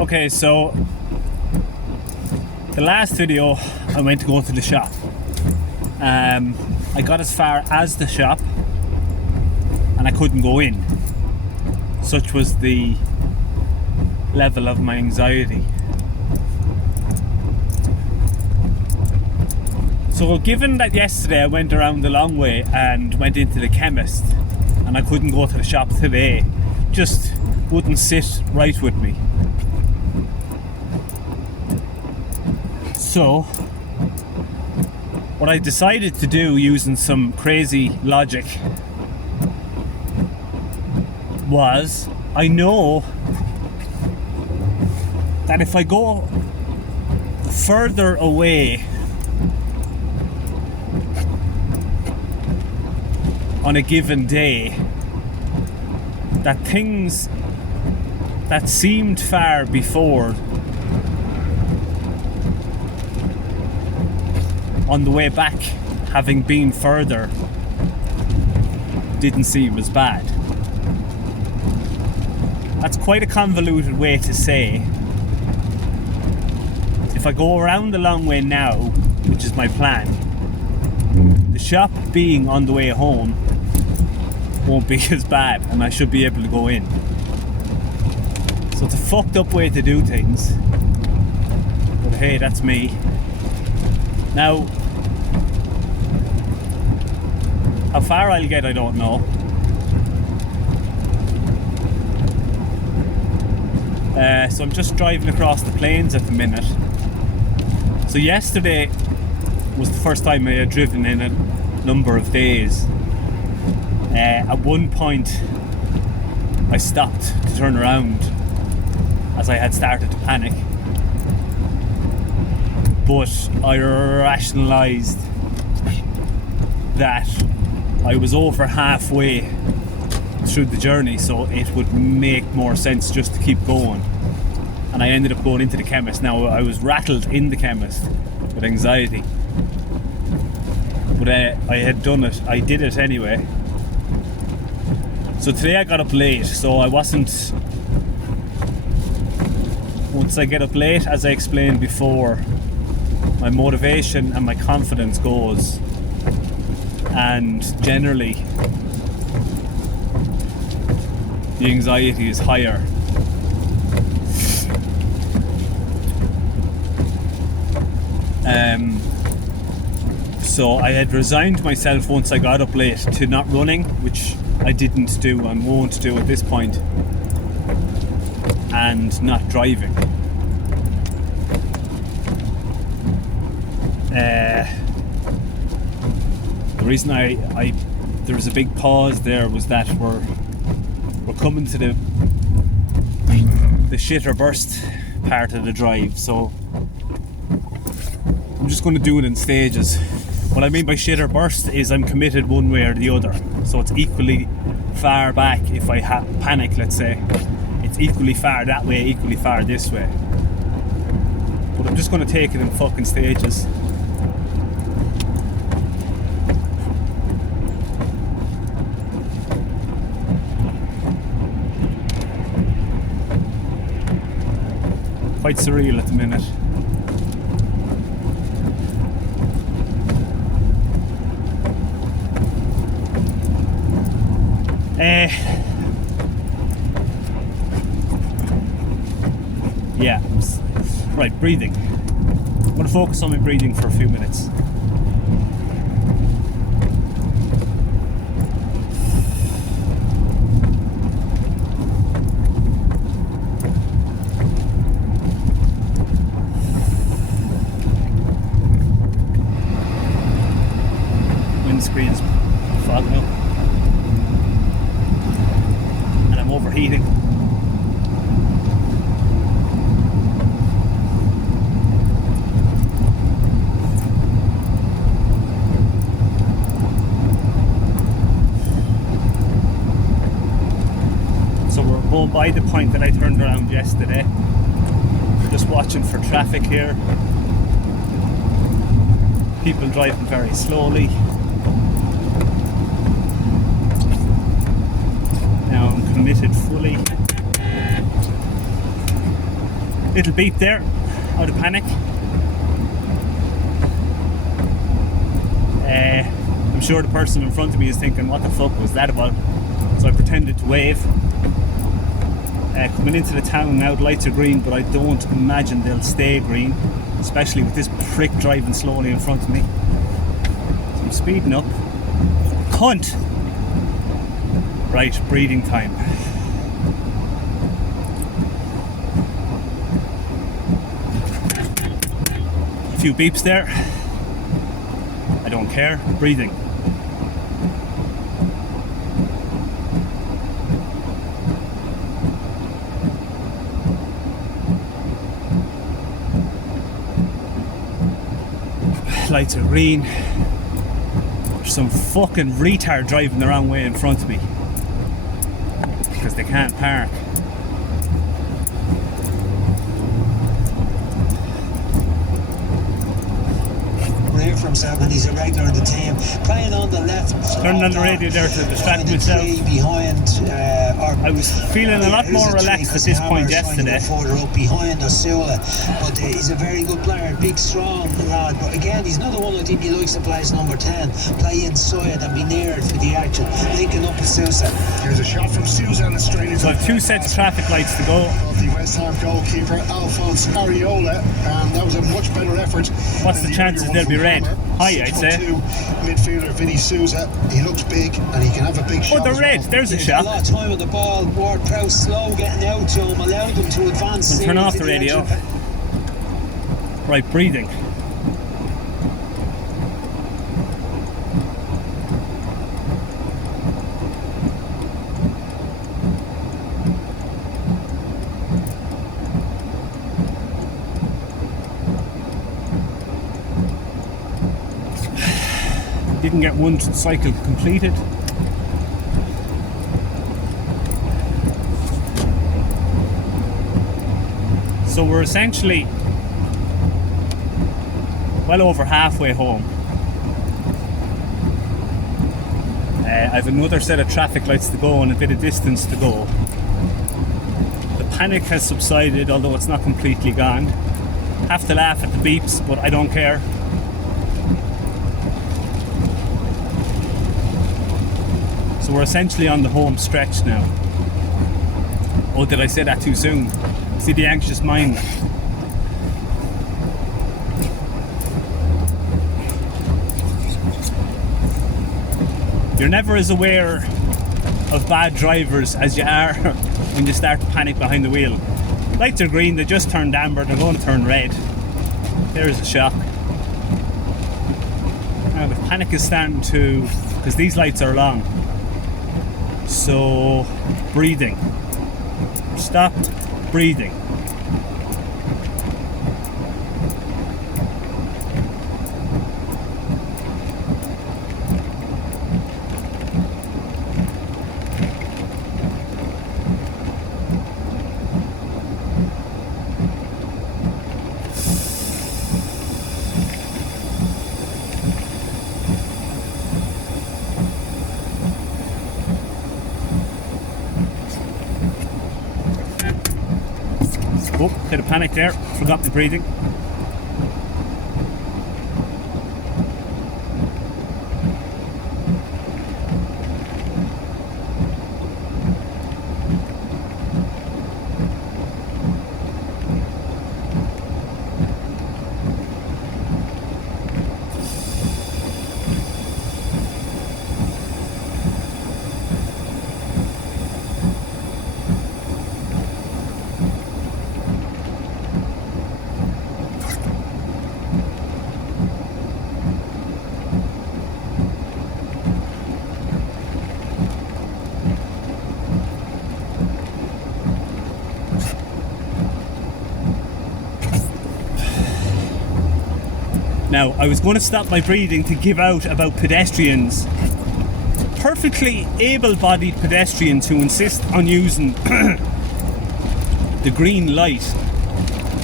Okay, so the last video I went to go to the shop. I got as far as the shop and I couldn't go in. Such was the level of my anxiety. So given that yesterday I went around the long way and went into the chemist and I couldn't go to the shop today, just wouldn't sit right with me. So what I decided to do, using some crazy logic, was I know that if I go further away on a given day, that things that seemed far before on the way back, having been further, didn't seem as bad. That's quite a convoluted way to say. If I go around the long way now, which is my plan, the shop being on the way home won't be as bad and I should be able to go in. So it's a fucked up way to do things, but hey, that's me. Now, how far I'll get, I don't know. So I'm just driving across the plains at the minute. So yesterday was the first time I had driven in a number of days. At one point I stopped to turn around as I had started to panic, but I rationalised that I was over halfway through the journey, so it would make more sense just to keep going. And I ended up going into the chemist. Now, I was rattled in the chemist with anxiety, but I had done it. I did it anyway. So today I got up late, so I wasn't... Once I get up late, as I explained before, my motivation and my confidence goes, and generally the anxiety is higher. So I had resigned myself once I got up late to not running, which I didn't do and won't do at this point, and not driving. The reason I there was a big pause there was that we're coming to the shit or burst part of the drive, so I'm just going to do it in stages. What I mean by shit or burst is I'm committed one way or the other, so it's equally far back. If I panic, let's say, it's equally far that way, equally far this way, but I'm just going to take it in fucking stages. Quite surreal at the minute. Yeah, right, breathing. I'm going to focus on my breathing for a few minutes. Windscreen's fogging up and I'm overheating. So we're home by the point that I turned around yesterday. Just watching for traffic here. People driving very slowly. Now I'm committed fully. Little beep there, out of panic. I'm sure the person in front of me is thinking, what the fuck was that about? So I pretended to wave. Coming into the town now, the lights are green, but I don't imagine they'll stay green, especially with this prick driving slowly in front of me. So I'm speeding up. Cunt! Right, breathing time. A few beeps there. I don't care. Breathing. Lights are green. There's some fucking retard driving the wrong way in front of me because they can't park. For himself, and he's a regular in the team. Playing on the left. Turning on the radio there to distract myself. I was feeling a lot more relaxed at this point yesterday. Further up behind Osula, but he's a very good player, big, strong lad. But again, he's not the one I think he likes to play as number 10. Play inside and be near it for the action. Linking up with Sousa. Here's a shot from Sousa and Australia. So I have 2 sets of traffic lights to go. The West Ham goalkeeper Alphonse Areola, and that was a much better effort. What's the chances they'll be red? High, I'd say. Midfielder Vinny Sousa, he looks big and he can have a big shot. Oh, they're red. Well. There's a shot. A lot of time on the ball. Ward Prowse slow getting out to him, allowed them to advance. Turn off the radio. Right, breathing. Didn't get one cycle completed. So we're essentially well over halfway home. I have another set of traffic lights to go and a bit of distance to go. The panic has subsided, although it's not completely gone. Have to laugh at the beeps, but I don't care. So we're essentially on the home stretch now. Oh, did I say that too soon? See the anxious mind. You're never as aware of bad drivers as you are when you start to panic behind the wheel. Lights are green, they just turned amber, they're going to turn red. There's a shock. Now the panic is starting to, because these lights are long. So, breathing. Stop breathing. Oh, bit of panic there, forgot the breathing. Now, I was going to stop my breathing to give out about pedestrians. Perfectly able-bodied pedestrians who insist on using the green light,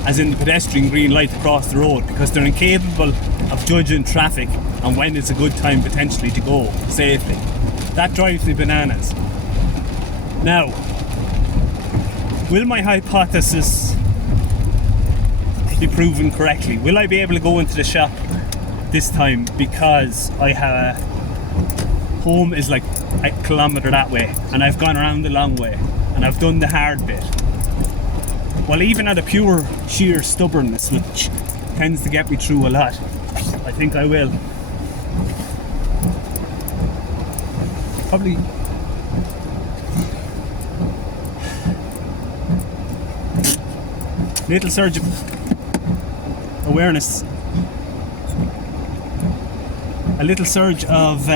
as in the pedestrian green light across the road, because they're incapable of judging traffic and when it's a good time potentially to go safely. That drives me bananas. Now, will my hypothesis be proven correctly. Will I be able to go into the shop this time? Because I have home is like a kilometre that way, and I've gone around the long way, and I've done the hard bit. Well, even out of pure sheer stubbornness, which tends to get me through a lot, I think I will. Probably little surge of awareness, a little surge of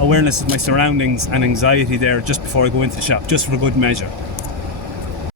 awareness of my surroundings and anxiety there just before I go into the shop, just for good measure.